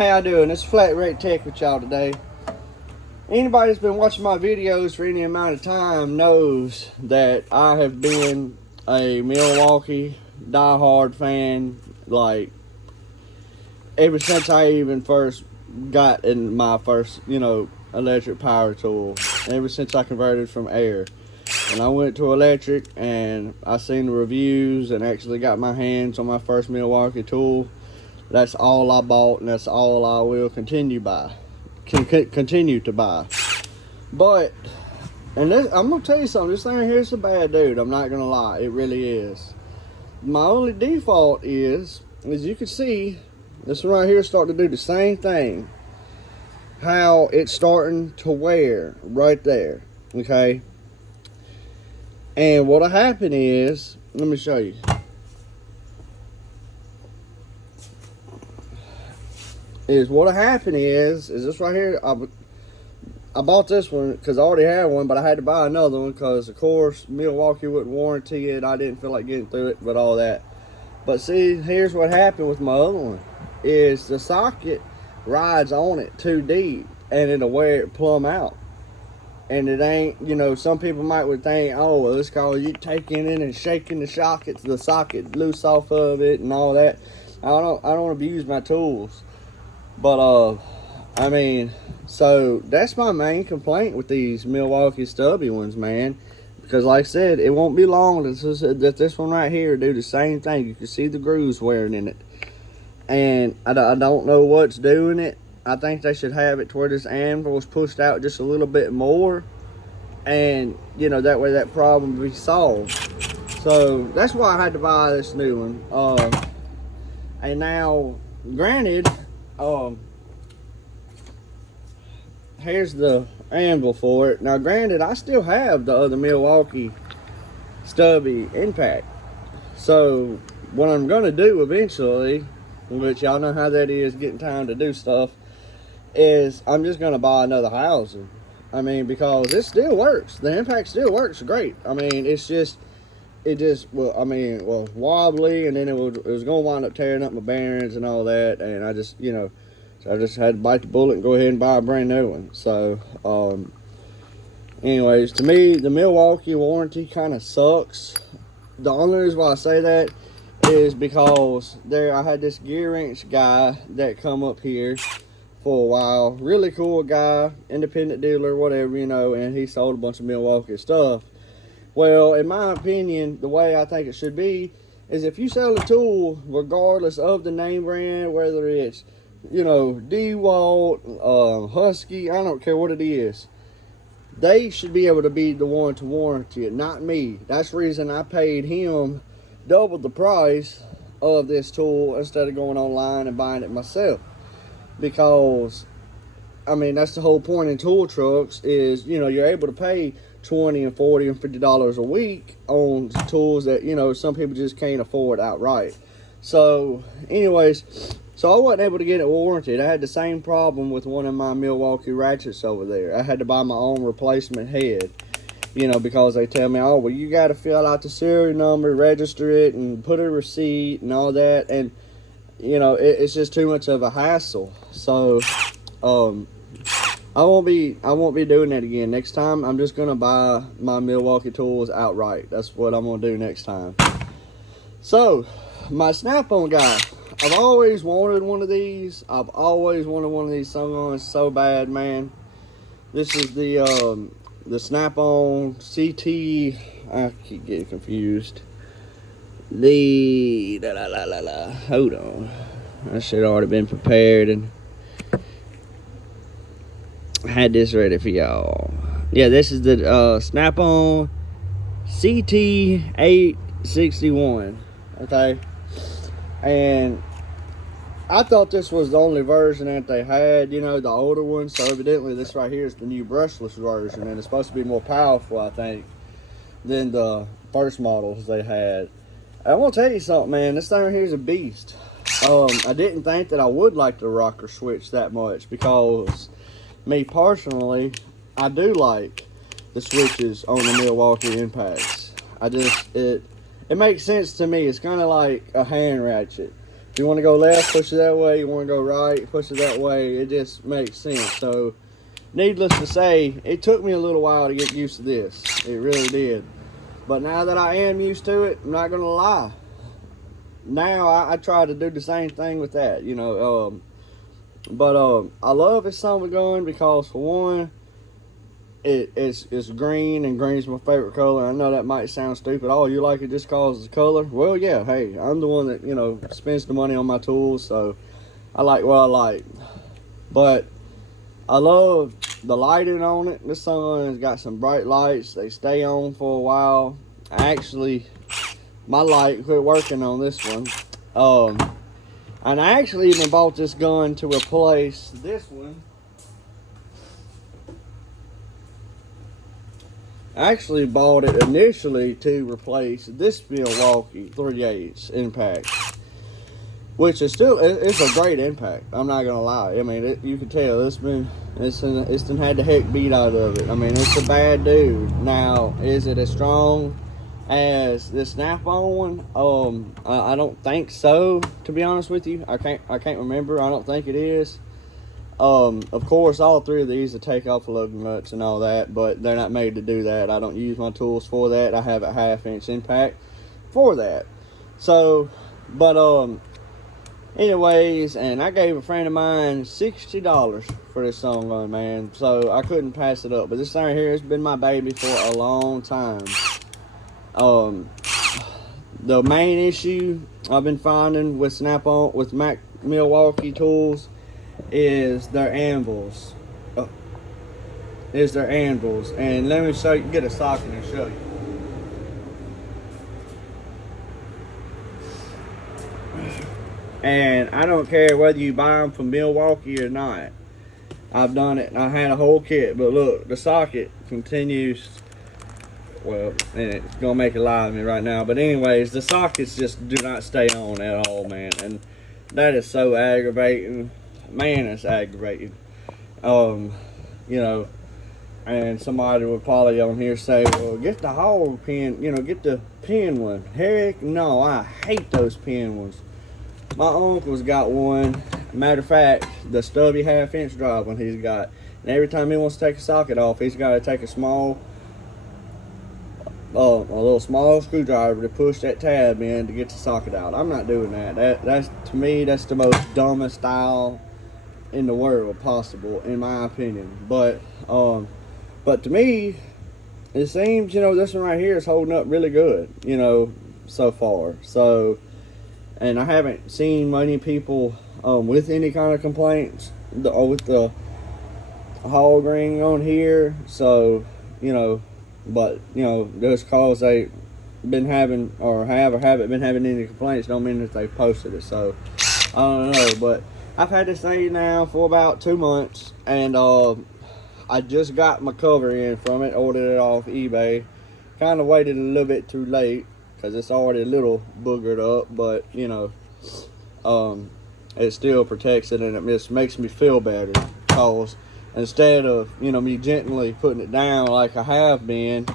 How y'all doing? It's Flat Rate Tech with y'all today. Anybody that's been watching my videos for any amount of time knows that I have been a Milwaukee diehard fan, like, ever since I even first got in my first, electric power tool. Ever since I converted from air. And I went to electric and I seen the reviews and actually got my hands on my first Milwaukee tool. That's all I bought and that's all I will continue to buy. But, and this, I'm going to tell you something, this thing here's a bad dude, I'm not going to lie, it really is. My only default is, as you can see, this one right here is starting to do the same thing. How it's starting to wear right there, okay? And what'll happen is, let me show you. What'll happen is this right here. I bought this one because I already had one, but I had to buy another one because, of course, Milwaukee wouldn't warranty it. I didn't feel like getting through it, but all that. But see, here's what happened with my other one. Is the socket rides on it too deep, and it'll wear it plumb out. And it ain't, some people would think, oh, well, it's called you taking it and shaking the socket loose off of it and all that. I don't abuse my tools. But, so that's my main complaint with these Milwaukee stubby ones, man. Because like I said, it won't be long that this one right here do the same thing. You can see the grooves wearing in it. And I don't know what's doing it. I think they should have it to where this anvil is pushed out just a little bit more. And, that way that problem will be solved. So, that's why I had to buy this new one. And now, granted, here's the anvil for it. Now, granted, I still have the other Milwaukee stubby impact. So, what I'm going to do eventually, which y'all know how that is, getting time to do stuff, is I'm just going to buy another housing. Because it still works. The impact still works great. It's just, wobbly, and then it was going to wind up tearing up my bearings and all that, and I just, so I just had to bite the bullet and go ahead and buy a brand new one. So, anyways, to me, the Milwaukee warranty kind of sucks. The only reason why I say that is because I had this gear wrench guy that come up here for a while. Really cool guy, independent dealer, whatever, and he sold a bunch of Milwaukee stuff. Well, in my opinion, the way I think it should be is if you sell a tool, regardless of the name brand, whether it's, DeWalt, Husky, I don't care what it is, they should be able to be the one to warranty it, not me. That's the reason I paid him double the price of this tool instead of going online and buying it myself. Because, that's the whole point in tool trucks is, you're able to pay $20 and $40 and $50 a week on tools that, some people just can't afford outright. So, anyways, so I wasn't able to get it warranted. I had the same problem with one of my Milwaukee ratchets over there. I had to buy my own replacement head, because they tell me, oh, well, you got to fill out the serial number, register it, and put a receipt and all that. And, it's just too much of a hassle. So, I won't be doing that again. Next time, I'm just gonna buy my Milwaukee tools outright. That's what I'm gonna do next time. So, my Snap-on guy. I've always wanted one of these. I've always wanted one of these Sung-ons so bad, man. This is the Snap-on CT. I keep getting confused. Hold on. I should have already been prepared and had this ready for y'all. Yeah, this is the Snap-on CT861. Okay. And I thought this was the only version that they had, the older one. So evidently this right here is the new brushless version, and it's supposed to be more powerful, I think, than the first models they had. I want to tell you something, man. This thing right here is a beast. I didn't think that I would like the rocker switch that much because, me personally, I do like the switches on the Milwaukee impacts. It makes sense to me. It's kind of like a hand ratchet. If you want to go left, push it that way. You want to go right, push it that way. It just makes sense. So, needless to say, it took me a little while to get used to this. It really did. But now that I am used to it, I'm not going to lie. Now I try to do the same thing with that, you know. I love this son of a gun because, for one, it's green, and green's my favorite color. I know that might sound stupid. Oh, you like it just cause it's color? Well, yeah, hey, I'm the one that, you know, spends the money on my tools, so I like what I like. But I love the lighting on it. This sun has got some bright lights. They stay on for a while. Actually, my light quit working on this one. And I actually even bought this gun to replace this one. I actually bought it initially to replace this Milwaukee 3/8 impact, which is still, it's a great impact. I'm not gonna lie. I mean, you can tell it's been had the heck beat out of it. I mean, it's a bad dude. Now, is it as strong as this Snap-on one? I don't think so. To be honest with you, I can't remember. I don't think it is. Of course, all three of these will take off lug nuts and all that, but they're not made to do that. I don't use my tools for that. I have a 1/2-inch impact for that. So, but anyways, and I gave a friend of mine $60 for this song gun, man. So I couldn't pass it up. But this thing right here has been my baby for a long time. The main issue I've been finding with Snap-on, with Milwaukee tools, is their anvils. And let me show you, get a socket and show you. And I don't care whether you buy them from Milwaukee or not. I've done it. I had a whole kit, but look, the socket continues. Well, and it's gonna make a lie of me right now. But anyways, the sockets just do not stay on at all, man. And that is so aggravating. Man, it's aggravating. You know, and somebody would probably on here say, well, get the hog pin, you know, get the pin one. Heck no, I hate those pin ones. My uncle's got one. Matter of fact, the stubby 1/2-inch drive one he's got. And every time he wants to take a socket off, he's got to take a little small screwdriver to push that tab in to get the socket out. I'm not doing that. That's, to me, that's the most dumbest style in the world possible, in my opinion. But to me, it seems, you know, this one right here is holding up really good, you know, so far. So, and I haven't seen many people with any kind of complaints with the hog ring on here. So, you know, but, you know, just cause they been having or haven't been having any complaints don't mean that they've posted it. So, I don't know, but I've had this thing now for about 2 months, and I just got my cover in from it, ordered it off eBay. Kind of waited a little bit too late because it's already a little boogered up, but you know, it still protects it, and it just makes me feel better. Cause instead of, you know, me gently putting it down like I have been,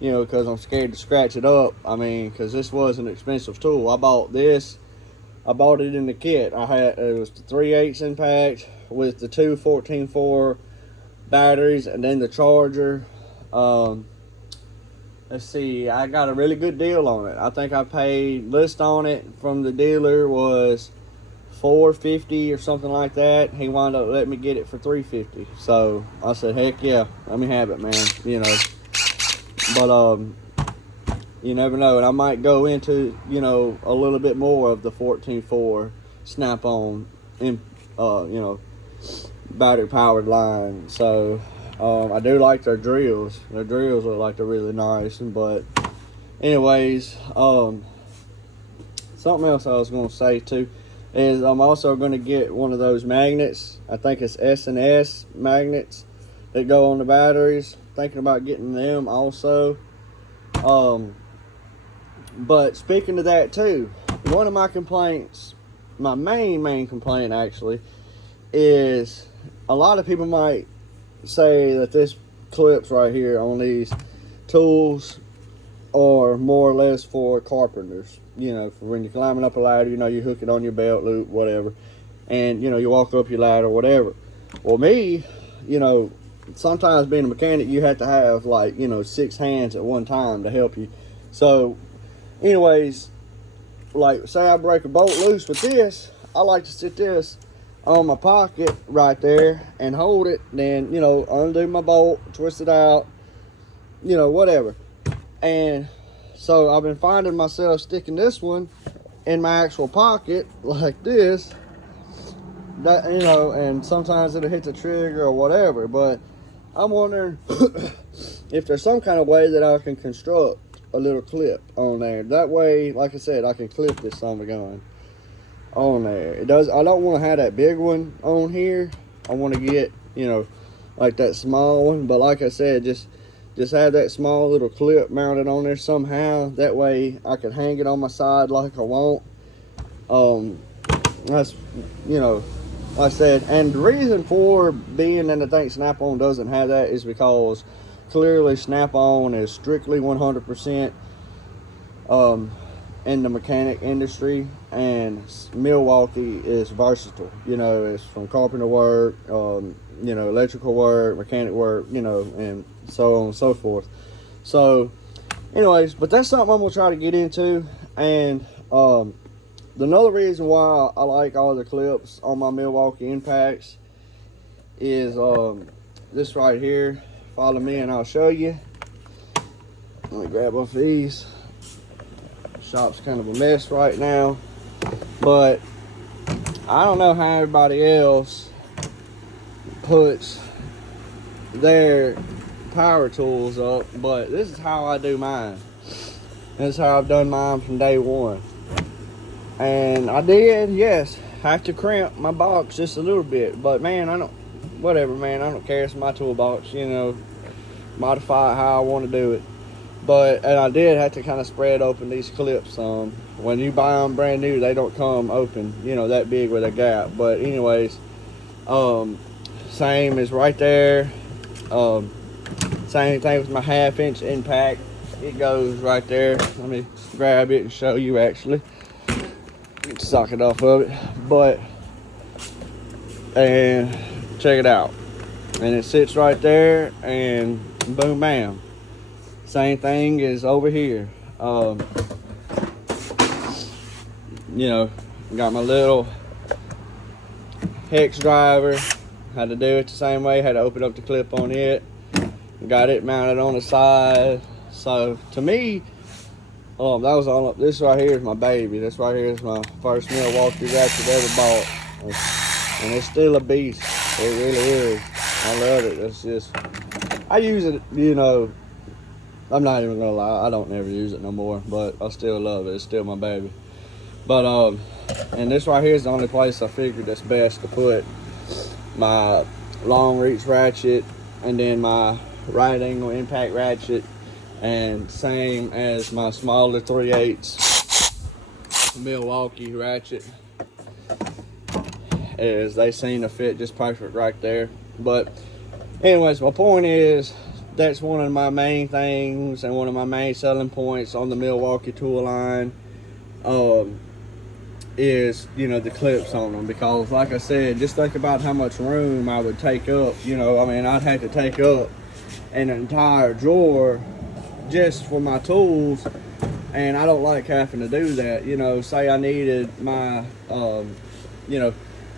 you know, because I'm scared to scratch it up. I mean, because this was an expensive tool. I bought it in the kit. It was the 3/8 impact with the two 14-4 batteries, and then the charger. Let's see, I got a really good deal on it. I think I paid, list on it from the dealer was $450 or something like that. He wound up letting me get it for $350. So I said, heck yeah, let me have it, man. You know, but you never know, and I might go into, you know, a little bit more of the 14-4 Snap-on, you know, battery powered line. So I do like their drills. Their drills look like they're really nice. But anyways, something else I was going to say too is I'm also going to get one of those magnets. I think it's S&S magnets that go on the batteries. Thinking about getting them also. But speaking of that too, one of my complaints, my main complaint actually, is a lot of people might say that this clips right here on these tools are more or less for carpenters. you know, for when you're climbing up a ladder, you know, you hook it on your belt loop, whatever, and, you know, you walk up your ladder, whatever. Well, me, you know, sometimes being a mechanic, you have to have, like, you know, 6 hands at one time to help you. So, anyways, like, say I break a bolt loose with this, I like to sit this on my pocket right there and hold it, then, you know, undo my bolt, twist it out, you know, whatever. And so I've been finding myself sticking this one in my actual pocket like this, that, you know, and sometimes it'll hit the trigger or whatever. But I'm wondering if there's some kind of way that I can construct a little clip on there. That way, like I said, I can clip this son of a gun on there. It does. I don't want to have that big one on here. I want to get, you know, like that small one. But like I said, just have that small little clip mounted on there somehow. That way I can hang it on my side like I want. That's, you know, like I said, and the reason for being that I think Snap-on doesn't have that is because clearly Snap-on is strictly 100% in the mechanic industry, and Milwaukee is versatile. You know, it's from carpenter work, you know, electrical work, mechanic work, you know, and so on and so forth. So anyways, but that's something I'm gonna try to get into. And another reason why I like all the clips on my Milwaukee Impacts is this right here. Follow me and I'll show you. Let me grab off these. Shop's kind of a mess right now, but I don't know how everybody else puts their power tools up, but this is how I do mine. This is how I've done mine from day one. And I did, yes, have to crimp my box just a little bit, but man, whatever, man, I don't care. It's my toolbox, you know, modify it how I want to do it. And I did have to kind of spread open these clips. When you buy them brand new, they don't come open, you know, that big with a gap. But anyways, same as right there. Same thing with my 1/2-inch impact. It goes right there. Let me grab it and show you actually. Sock it off of it. And check it out. And it sits right there, and boom, bam. Same thing is over here. You know, got my little hex driver. Had to do it the same way. Had to open up the clip on it. Got it mounted on the side. So to me, that was all. This right here is my baby. This right here is my first Milwaukee ratchet ever bought, and it's still a beast. It really is. I love it. It's just, I use it, you know. I'm not even gonna lie, I don't ever use it no more, but I still love it. It's still my baby. But and this right here is the only place I figured that's best to put my long reach ratchet, and then my right angle impact ratchet, and same as my smaller 3/8 Milwaukee ratchet, as they seem to fit just perfect right there. But anyways, my point is, that's one of my main things and one of my main selling points on the Milwaukee tool line, is, you know, the clips on them. Because like I said, just think about how much room I would take up. You know, I mean, I'd have to take up an entire drawer just for my tools, and I don't like having to do that. You know, say I needed my you know,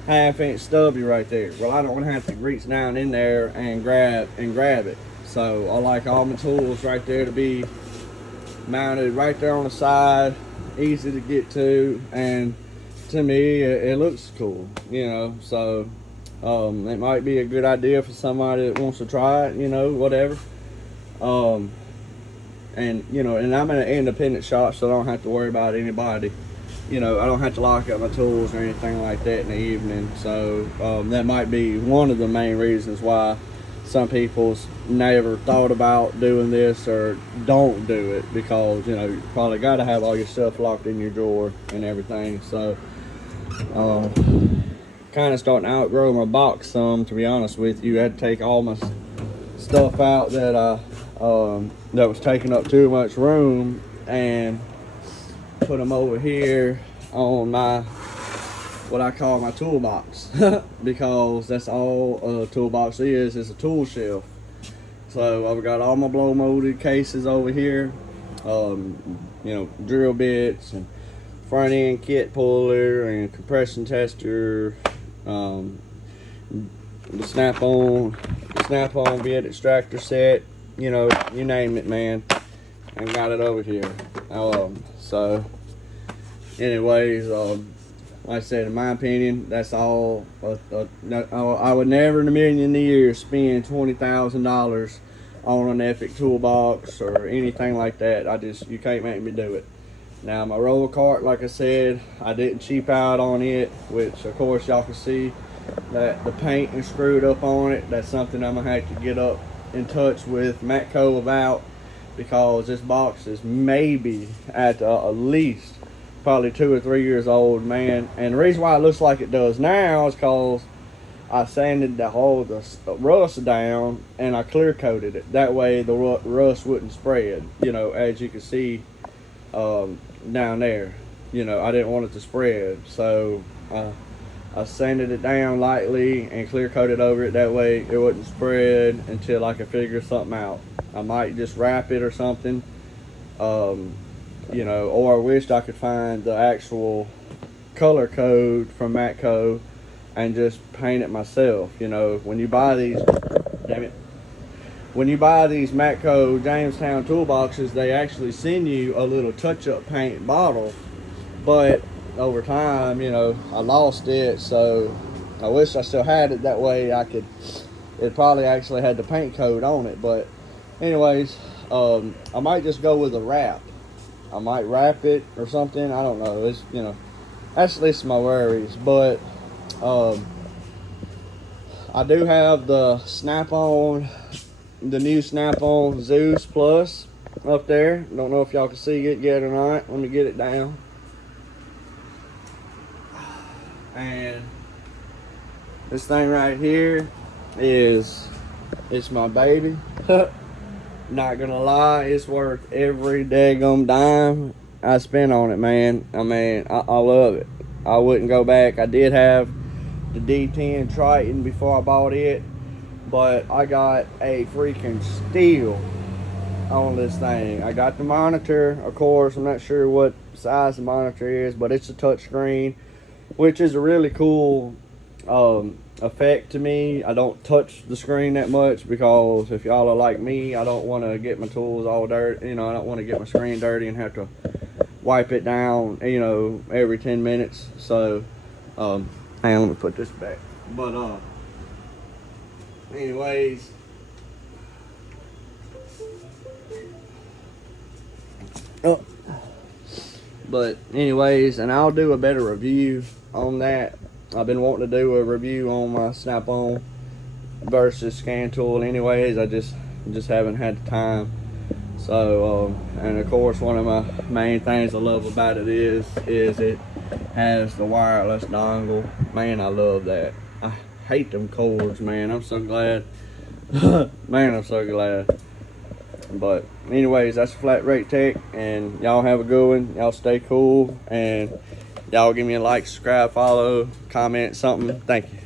1/2-inch stubby right there. Well, I don't want to have to reach down in there and grab it. So I like all my tools right there to be mounted right there on the side, easy to get to, and to me it looks cool, you know. So it might be a good idea for somebody that wants to try it, you know, whatever. And you know, and I'm in an independent shop, so I don't have to worry about anybody. You know, I don't have to lock up my tools or anything like that in the evening. So that might be one of the main reasons why some people's never thought about doing this or don't do it, because, you know, you probably got to have all your stuff locked in your drawer and everything. So kind of starting to outgrow my box some, to be honest with you. I had to take all my stuff out that that was taking up too much room, and put them over here on my, what I call my toolbox, because that's all a toolbox is a tool shelf. So I've got all my blow molded cases over here, you know, drill bits and front end kit puller and compression tester, the snap-on bit extractor set, you know, you name it, man. I got it over here. So anyways, like I said, in my opinion, that's all. I would never in a million years spend $20,000 on an Epic toolbox or anything like that. You can't make me do it. Now my roller cart, like I said, I didn't cheap out on it, which of course y'all can see that the paint is screwed up on it. That's something I'm gonna have to get up in touch with Matco about, because this box is maybe at least probably 2 or 3 years old, man. And the reason why it looks like it does now is because I sanded the rust down and I clear coated it. That way the rust wouldn't spread, you know, as you can see down there. You know, I didn't want it to spread, so I sanded it down lightly and clear coated over it. That way it wouldn't spread until I could figure something out. I might just wrap it or something, you know, or I wished I could find the actual color code from Matco and just paint it myself. You know, when you buy these, when you buy these Matco Jamestown toolboxes, they actually send you a little touch-up paint bottle, but over time, you know, I lost it, so I wish I still had it. That way it probably actually had the paint code on it. But anyways, I might just go with a wrap. I might wrap it or something. I don't know. It's, you know, that's at least my worries. But I do have the Snap-on, the new Snap-on Zeus Plus up there. Don't know if y'all can see it yet or not. Let me get it down. And this thing right here it's my baby. Not gonna lie, it's worth every daggum dime I spent on it, man. I mean, I love it. I wouldn't go back. I did have the D10 Triton before I bought it, but I got a freaking steal on this thing. I got the monitor, of course. I'm not sure what size the monitor is, but it's a touchscreen, which is a really cool effect to me. I don't touch the screen that much, because if y'all are like me, I don't want to get my tools all dirty. You know, I don't want to get my screen dirty and have to wipe it down, you know, every 10 minutes. So hang on, let me put this back. But anyways, and I'll do a better review on that. I've been wanting to do a review on my Snap-on versus Scan Tool anyways. I just haven't had the time. So and of course, one of my main things I love about it is it has the wireless dongle. Man, I love that. I hate them cords, man. I'm so glad. Man, I'm so glad. But anyways, that's Flat Rate Tech, and y'all have a good one. Y'all stay cool, and y'all give me a like, subscribe, follow, comment, something. Thank you.